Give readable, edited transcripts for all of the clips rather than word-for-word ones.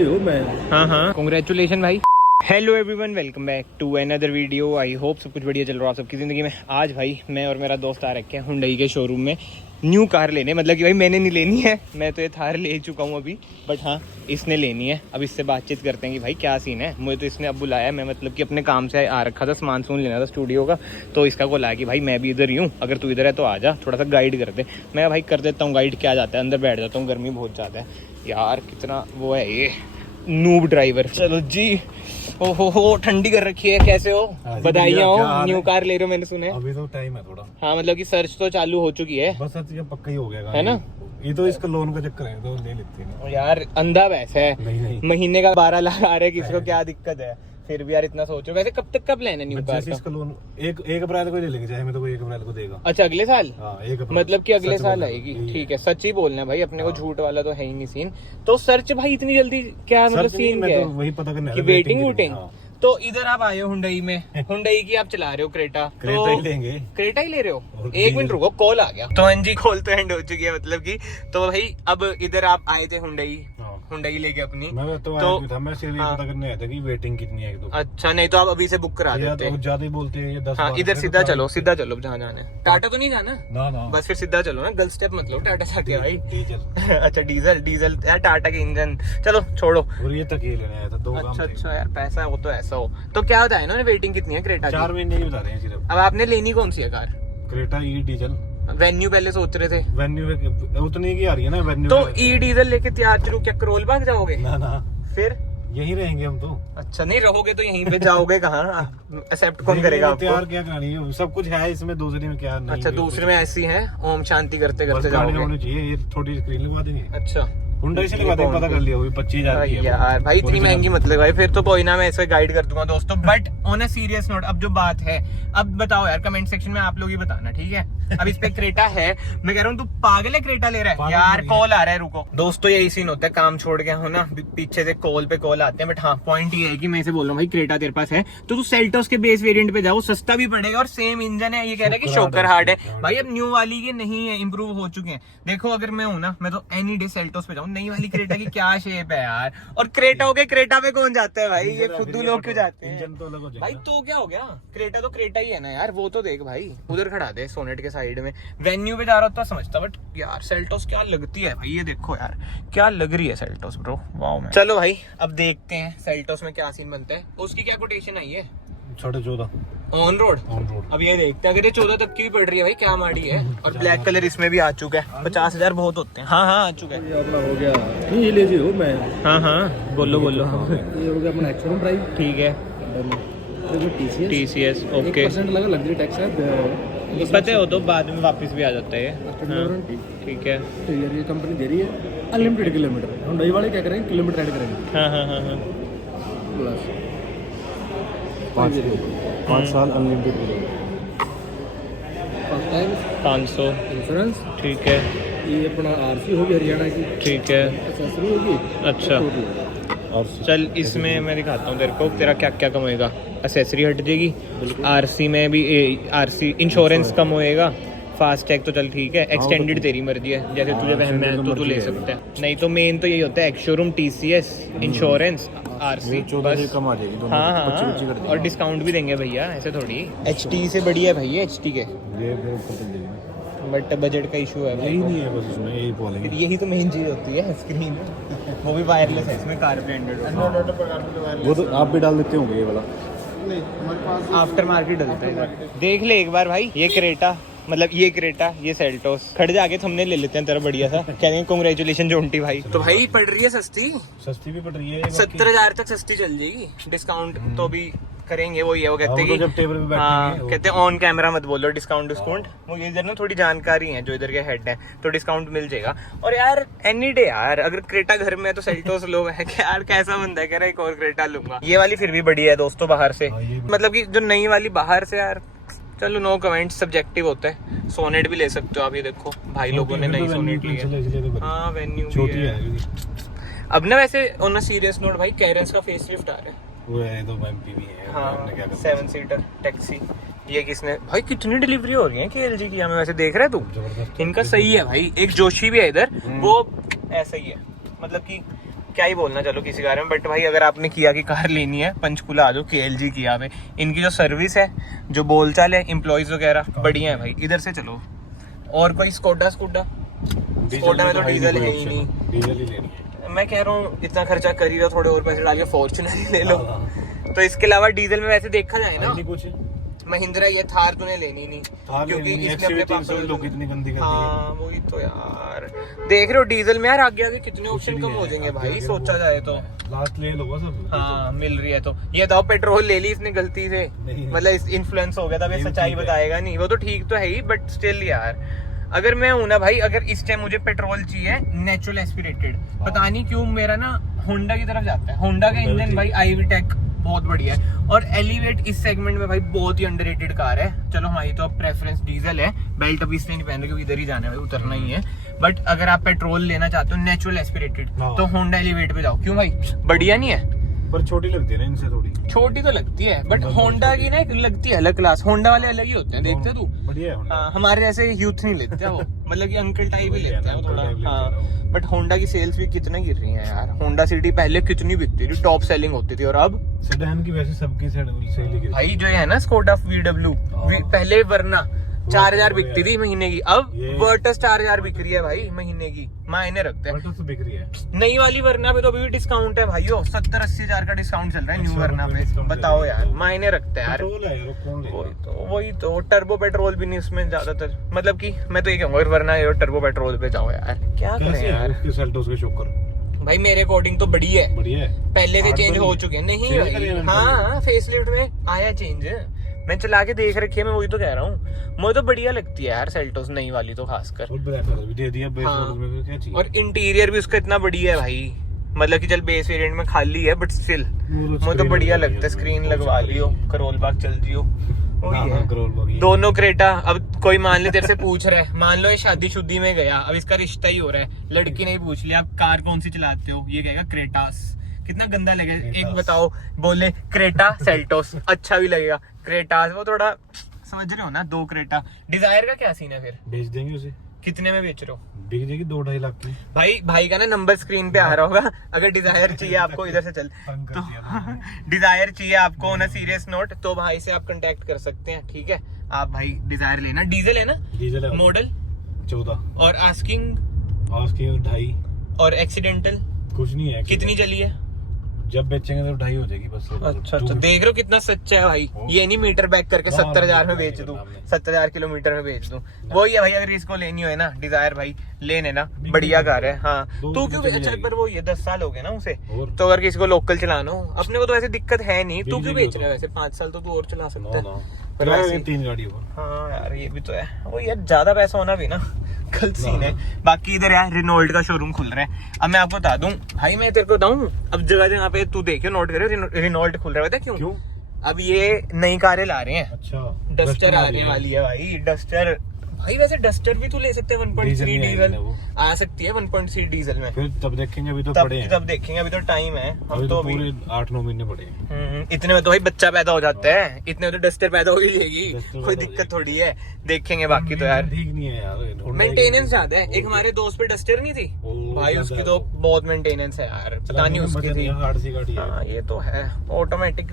Lazy हूँ मैं। हाँ कांग्रेचुलेशन भाई। Hello everyone, welcome back to another video. I hope सब कुछ बढ़िया चल रहा है आप सबकी ज़िंदगी में। आज भाई मैं और मेरा दोस्त आ रखे हैं हुंडई के शोरूम में न्यू कार लेने। मतलब कि भाई मैंने नहीं लेनी है, मैं तो ये थार ले चुका हूँ अभी, बट हाँ इसने लेनी है। अब इससे बातचीत करते हैं कि भाई क्या सीन है। मुझे तो इसने अब बुलाया, मैं मतलब कि अपने काम से आ रखा था, सामान लेना था स्टूडियो का, तो इसका कॉल आया कि भाई मैं भी इधर ही हूँ, अगर तू इधर है तो आ जा, थोड़ा सा गाइड कर दे। मैं भाई कर देता हूँ गाइड, क्या जाता है, अंदर बैठ जाता हूँ, गर्मी बहुत ज़्यादा है यार, कितना वो है ये नूब ड्राइवर। चलो जी। ओहो ठंडी कर रखी है, कैसे हो? बधाइयाँ हो, न्यू कार ले रहे हो मैंने सुना है। अभी तो टाइम है थोड़ा। हाँ मतलब कि सर्च तो चालू हो चुकी है, बस ये पक्का ही हो गया है ना। ये तो इसका लोन का चक्कर है, तो ले लेते हैं यार अंधा वैसे है, नहीं। महीने का 12 लाख आ रहा है, किसको क्या दिक्कत है, फिर भी यार इतना सोचो। वैसे कब तक का प्लान है न्यू कार का? इसका लोन एक अप्रैल को ले लेंगे, चाहे मैं तो 1 अप्रैल को देगा। अच्छा अगले साल? हाँ, 1 अप्रैल मतलब कि अगले साल आएगी। ठीक है, सच ही बोलना भाई, अपने को झूठ वाला तो है ही नहीं सीन। तो सर्च भाई इतनी जल्दी क्या मतलब सीन क्या है? वही पता करना है, वेटिंग वूटिंग। तो इधर आप आए हो हुंडई में, हुंडई की आप चला रहे हो क्रेटा, क्रेटा ही लेंगे। क्रेटा ही ले रहे हो? एक मिनट रुको, कॉल आ गया। तो हाँ जी, कॉल तो एंड हो चुकी है मतलब कि। तो भाई अब इधर आप आए थे हुंडई लेके अपनी, मैं तो था, मैं सिर्फ पता करने आया था कि वेटिंग कितनी है। अच्छा नहीं तो आप अभी से बुक करा देते हैं। ज्यादा ही बोलते हैं ये 10। हाँ इधर सीधा चलो जहाँ जाना है। टाटा तो नहीं जाना ना, बस फिर सीधा चलो ना, गलत स्टेप मत लो, टाटा जाके भाई। डीजल अच्छा डीजल यार, टाटा के इंजन चलो छोड़ो। और ये तक ही लेने आया था, 2 काम थे। अच्छा यार पैसा हो तो ऐसा हो। तो क्या बताया इन्होंने, वेटिंग कितनी है क्रेटा की? 4 महीने की बता रहे हैं सिर्फ। अब आपने लेनी कौन सी है कार? क्रेटा ई डीजल। वेन्यू पहले सोच रहे थे, वेन्यू उतनी की आ रही है ना वेन्यू। तो ई डीजल लेके तैयार चलो, क्या करोल बाग जाओगे? ना फिर यहीं रहेंगे हम तो। अच्छा नहीं रहोगे तो यहीं पे जाओगे कहाँ? एक्सेप्ट कौन करेगा आपको? तैयार क्या करानी है, सब कुछ है इसमें, दूसरे में क्या नहीं। अच्छा दूसरे में ऐसी है, ओम शांति करते करते जाओगे। जाओगे। होनी चाहिए, ये थोड़ी स्क्रीन लगवा देंगे। अच्छा हुंडई से लगवा देंगे, पता कर लिया, 25,000 की है। यार भाई इतनी महंगी मत लगाई, फिर तो कोई ना, मैं ऐसे गाइड कर दूंगा दोस्तों। But on a serious note, अब जो बात है, अब बताओ यार कमेंट सेक्शन में आप लोग ही बताना, ठीक है। अब इस पे क्रेटा है, मैं कह रहा हूँ तू पागल है, क्रेटा ले रहा है यार। कॉल आ रहा है, रुको दोस्तों, यही सीन होता है, काम छोड़ के हो ना, पीछे से कॉल पे कॉल आते हैं। बट हाँ पॉइंट ये है कि मैं इसे बोल रहा हूँ भाई, क्रेटा तेरे पास है तो तू सेल्टोस के बेस वेरिएंट पे जाओ, सस्ता भी पड़ेगा और सेम इंजन है। ये कह रहा है कि शोकर हार्ड है भाई, अब न्यू वाली के नहीं है, इंप्रूव हो चुके हैं। देखो अगर मैं हूँ ना, मैं तो एनी डे सेल्टोस पे जाऊँ। नई वाली क्रेटा की क्या शेप है यार, और क्रेटा हो गया, क्रेटा पे कौन जाता है भाई, ये खुद लोग क्यों जाते हैं भाई। तो क्या हो गया, क्रेटा तो क्रेटा ही है ना यार। वो तो देख भाई, उधर खड़ा दे सोनेट के साइड में, वेन्यू पे जा रहा तो समझता, बट यार सेल्टोस क्या लगती है भाई, ये देखो यार क्या लग रही है सेल्टोस ब्रो, वाओ। में चलो भाई अब देखते हैं सेल्टोस में क्या सीन बनता है। उसकी क्या कोटेशन आई है? 14.5 ऑन रोड। अब ये देखते हैं, अगर ये 14 तक की भी पड़ रही है भाई, क्या माड़ी है। और ब्लैक कलर इसमें भी आ चुका है, 50,000 बहुत होते हैं। हाँ आ चुका है, ये अपना हो गया। ये लेजी हूँ मैं। हाँ बोलो। ये हो गया अपना एक्शन ड्राइव। ठीक है, TCS ओके। 1% लगा, लग्जरी टैक्स है, पता हो तो बाद में वापस भी आ जाता है। ठीक है, तो ये कंपनी दे रही है अनलिमिटेड किलोमीटर। हुंडई वाले क्या करेंगे, किलोमीटर ऐड करेंगे। हाँ प्लस 5 साल अनलिमिटेड किलोमीटर, 500। इंश्योरेंस। ठीक है, ये अपना RC होगी हरियाणा की। ठीक है, एक्सेसरी होगी। अच्छा चल इसमें मैं दिखाता हूँ तेरे को, तेरा क्या क्या कम होएगा। एक्सेसरी हट जाएगी, RC में भी RC इंश्योरेंस कम होएगा, फास्ट टैग तो चल ठीक है, एक्सटेंडेड तेरी मर्जी है, जैसे तुझे वहम है तो तू ले सकता है। नहीं तो मेन तो यही होता है, ex showroom, TCS, insurance, RC 14 कम आ जाएगी दोनों। हाँ और डिस्काउंट भी देंगे भैया, ऐसे थोड़ी। HT से बढ़िया है भैया HT के, ये बट बजट का इशू है, यही नहीं है बस इसमें, यही बोलेंगे। यही तो मेन चीज होती है, स्क्रीन वो भी वायरलेस है इसमें, कार ब्रांडेड। वो तो आप भी डाल देते होंगे ये वाला, आफ्टर मार्केट डलता है। देख ले एक बार भाई, ये क्रेटा, मतलब ये क्रेटा, ये सेल्टोस। खड़े जाके हमने ले लेते हैं तेरा बढ़िया सा, कहेंगे कांग्रेचुलेशन जोंटी भाई। तो भाई पड़ रही है सस्ती भी पड़ रही है, 70,000 तक सस्ती चल जाएगी, डिस्काउंट तो भी करेंगे। वो ये वो कहते हैं जब टेबल पे बैठेंगे, कहते हैं ऑन कैमरा मत बोलो डिस्काउंट। वो ये इधर ना थोड़ी जानकारी है जो इधर के हेड है, तो डिस्काउंट मिल जाएगा। और यार एनी डे यार, अगर क्रेटा घर में है तो सेल्टोस लोग है कि यार कैसा बंदा है, कह रहा है एक और क्रेटा लूंगा। ये वाली फिर भी बढ़िया है दोस्तों बाहर से, मतलब कि जो नई वाली बाहर से यार, चलो नो कमेंट, सब्जेक्टिव होता है। सोनेट भी ले सकते हो आप, ये देखो भाई लोगों ने नई सोनेट ली है। हाँ वेन्यू भी है। अब ना वैसे ऑन अ सीरियस नोट भाई, कैरेंस का फेस लिफ्ट आ रहा है, वो है तो MPV है। हाँ 7 सीटर टैक्सी। ये किसने भाई, कितनी डिलीवरी हो रही है KLG की, हमें वैसे देख रहा है तू, इनका सही है भाई। एक जोशी भी है इधर, वो ऐसा ही है, मतलब कि क्या ही बोलना चलो किसी कार में, बट भाई अगर आपने किया कि कार लेनी है पंचकूला आ जाओ, KLG किया पे। इनकी जो सर्विस है, जो बोलचाल है, एम्प्लॉइज वगैरह बढ़िया है भाई। इधर से चलो। और कोई स्कोडा में तो डीजल है ही नहीं, डीजल ही लेनी है। मैं कह रहा हूँ इतना खर्चा कर ही रहा, थोड़े और पैसे डालिए फॉर्च्यूनर ही ले लो। तो इसके अलावा डीजल में वैसे देखा जाए ना, कुछ महिंद्रा ये थार तूने लेनी नहीं, क्योंकि इसने अपने पापा लोग कितनी गंदी कर दी है। हाँ वही तो यार, देख रहे हो डीजल में यार आगे आगे कितने ऑप्शन कम हो जाएंगे भाई, सोचा जाए तो। लास्ट ले लो सब। हाँ मिल रही है तो ये दाव पेट्रोल ले ली इसने गलती से, मतलब इन्फ्लुएंस हो गया था, ये सच्चाई बताएगा नहीं, वो तो ठीक तो है ही, बट स्टिल यार अगर मैं हूं ना भाई, अगर इस टाइम मुझे पेट्रोल चाहिए नेचुरल एस्पिरेटेड, पता नहीं क्यों मेरा ना होंडा की तरफ जाता है। होंडा का इंजन भाई IV टेक बहुत बढ़िया है, और एलिवेट इस सेगमेंट में भाई बहुत ही अंडररेटेड कार है। चलो हमारी तो अब प्रेफरेंस डीजल है, बेल्ट अभी इसलिए नहीं पहन रहे क्योंकि इधर ही जाना है भाई, उतरना ही है। बट अगर आप पेट्रोल लेना चाहते हो नेचुरल एस्पिरेटेड तो होंडा एलिवेट पे जाओ। क्यों भाई बढ़िया नहीं है? पर छोटी लगती है ना इनसे, थोड़ी छोटी तो लगती है, बट होंडा की ना एक लगती है अलग क्लास। होंडा वाले अलग ही होते हैं, देखते तू। बढ़िया है। हाँ हमारे जैसे यूथ नहीं लेते हैं वो, मतलब कि अंकल टाइप ही लेते हैं वो थोड़ा। हाँ बट होंडा की सेल्स भी कितने गिर रही हैं यार। होंडा सिटी पहले कितनी बिकती थी, टॉप सेलिंग होती थी, और अब सेडान की वैसे सबकी सेल गिर भाई जो है ना स्कोडा VW पहले वरना 4000 बिकती थी महीने की, अब वर्टस 4000 बिक रही है भाई महीने की, मायने रखते हैं। वर्टस तो बिक रही है। नई वाली वरना पे तो अभी भी डिस्काउंट है भाइयों, 70-80 हजार का डिस्काउंट चल रहा है न्यू वरना पे। बताओ यार, मायने रखते हैं यार। वही तो टर्बो पेट्रोल भी नहीं उसमें ज्यादातर, मतलब कि मैं तो ये कहूंगा वरना टर्बो पेट्रोल पे जाओ यार, क्या करें यार। उसके सेल्टोस के शॉकर भाई मेरे अकॉर्डिंग तो बढ़िया है, पहले के चेंज हो चुके हैं। नहीं भाई हाँ फेसलिफ्ट में आया चेंज, मैं चला के देख रखी है, मैं वही तो कह रहा हूँ, मुझे तो बढ़िया लगती है यार सेल्टोस नई वाली तो खासकर। और ब्लैक कलर भी दे दिया बेस मॉडल में, क्या चाहिए। और इंटीरियर भी उसका इतना बढ़िया है भाई, मतलब कि चल बेस वेरिएंट में खाली है बट स्टिल मुझे तो बढ़िया लगता है। स्क्रीन लगवा लियो, करोल बाग चल जियो, वही है। दोनों क्रेटा, अब कोई मान ले तेरे से पूछ रहा है, मान लो ये शादी शुदी में गया, अब इसका रिश्ता ही हो रहा है, लड़की ने पूछ लिया आप कार कौन सी चलाते हो, ये कहेगा क्रेटास। कितना गंदा लगेगा, एक बताओ बोले क्रेटा सेल्टोस, अच्छा भी लगेगा। क्रेटास वो थोड़ा समझ रहे हो ना, 2 क्रेटा। डिजायर का क्या सीन है फिर? बेच देंगे उसे। कितने में बेच रहे हो? बिक जाएगी 2-2.5 लाख की। भाई का ना नंबर स्क्रीन पे आ रहा होगा, अगर डिजायर चाहिए आपको, इधर से चल तो डिजायर चाहिए आपको ऑन अ सीरियस नोट तो भाई से आप कांटेक्ट कर सकते हैं, ठीक है। आप भाई डिजायर लेना, डीजल है ना? डीजल है। मॉडल 14 और आस्किंग 2.5 और एक्सीडेंटल कुछ नहीं है। कितनी चली है? जब बेचेंगे तो 2.5 हो जाएगी बस। अच्छा देख रहे हो कितना सच्चा है भाई, ये नहीं मीटर बैक करके 70,000 में बेच दूं, 70,000 किलोमीटर में बेच दूं। वही है भाई, अगर इसको लेनी हो ना डिजायर भाई ले लेना, बढ़िया कार है। हाँ तू क्यों? अच्छा पर वो ये 10 साल हो गए ना उसे, तो अगर किसी को लोकल चलाना हो, अपने को तो वैसे दिक्कत है नहीं, तू क्यों बेच रहा है? वैसे 5 साल तो तू और चला सकता है, पर वैसे 3 गाड़ी। हाँ यार ये भी तो है, वो यार ज्यादा पैसा होना भी ना गलत सीन है। बाकी इधर यार रिनोल्ट का शोरूम खुल रहा है। अब मैं आपको बता दूं भाई, मैं तेरे को बताऊं, अब जगह जगह पे तू देखियो नोट करे रिनोल्ट खुल रहा है, पता क्यों? अब ये नई कारें ला रहे हैं। अच्छा डस्टर आने वाली है भाई, डस्टर भाई। वैसे डस्टर भी तो ले सकते हैं 1.3 डीजल, आ सकती है 1.3 डीजल में। फिर तब देखेंगे, अभी तो पड़े हैं, तब देखेंगे, अभी तो टाइम है। हम तो अभी 8-9 महीने पड़े हैं। इतने में तो भाई बच्चा पैदा हो जाता है, इतने में तो डस्टर पैदा हो ही जाएगी, कोई दिक्कत थोड़ी है, देखेंगे। बाकी तो यार ठीक नहीं है यार, मेंटेनेंस ज्यादा है। एक हमारे दोस्त पे डस्टर नहीं थी भाई, उसकी तो बहुत मेंटेनेंस है यार, पता नहीं उसकी थी। हाँ ये तो है ऑटोमेटिक,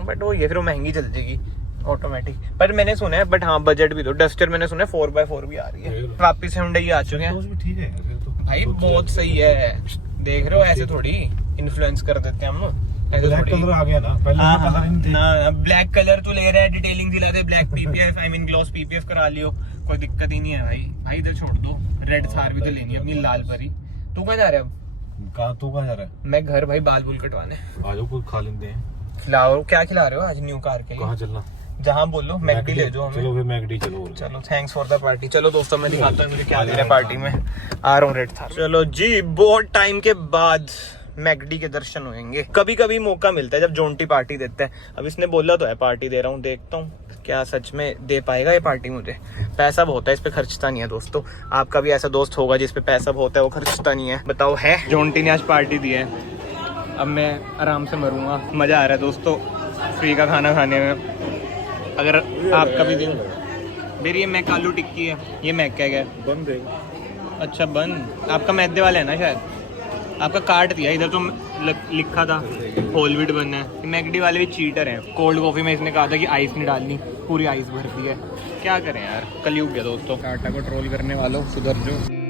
बट वो ये फिर वो महंगी चल जाएगी ऑटोमेटिक। पर मैंने सुना है, बट हाँ बजट भी तो डस्टर मैंने सुना है 4x4 भी आ रही है वापिस, हुंडई आ चुके हैं। ठीक है भाई, बहुत सही है। देख रहे हो ऐसे थोड़ी इन्फ्लुएंस कर देते हैं हम, ब्लैक कलर आ गया ना पहले। ब्लैक कलर तो ले रहा है, डिटेलिंग दिला दे, black PPF I mean gloss PPF करा लियो, कोई दिक्कत ही नहीं है भाई। इधर छोड़ दो, रेड थार भी तो लेनी है अपनी लाल परी। तू कहाँ जा रहा है अब? तू कहाँ जा रहा है? मैं घर भाई, बाल बुल कटवाने। आ जाओ कुछ खा लेते हैं। खिलाओ, क्या खिला रहे हो आज न्यू कार के लिए? कहाँ चलना? जहाँ बोलो, मैकडी ले जाओ हमें। चलो फिर मैकडी चलो। चलो थैंक्स फॉर द पार्टी। चलो दोस्तों मैं दिखाता हूँ मुझे क्या दे रहा है पार्टी में। आ रहा हूँ रेड थार। चलो जी, बहुत टाइम के बाद मैकडी के दर्शन होंगे। कभी कभी मौका मिलता है जब जोंटी पार्टी देते हैं। अब इसने बोला तो है पार्टी दे रहा हूँ, देखता हूँ क्या सच में दे पाएगा ये पार्टी मुझे। पैसा बहुत है, इस पे खर्चता नहीं है दोस्तों। आपका भी ऐसा दोस्त होगा जिस पे पैसा बहुत है, वो खर्चता नहीं है। बताओ है, जोंटी ने आज पार्टी दी है, अब मैं आराम से मरूंगा। मजा आ रहा है दोस्तों फ्री का खाना खाने में। अगर आपका भी दिन, मेरी ये मैक आलू टिक्की है, ये मैक क्या गया बंद है। अच्छा बंद, आपका मैदे वाला है ना शायद। आपका कार्ड दिया इधर तो लिखा था होल व्हीट बनना है। मैकडी वाले भी चीटर हैं। कोल्ड कॉफी में इसने कहा था कि आइस नहीं डालनी, पूरी आइस भर दी है। क्या करें यार, कलयुग है दोस्तों। टाटा को ट्रोल करने वालों सुधर जो।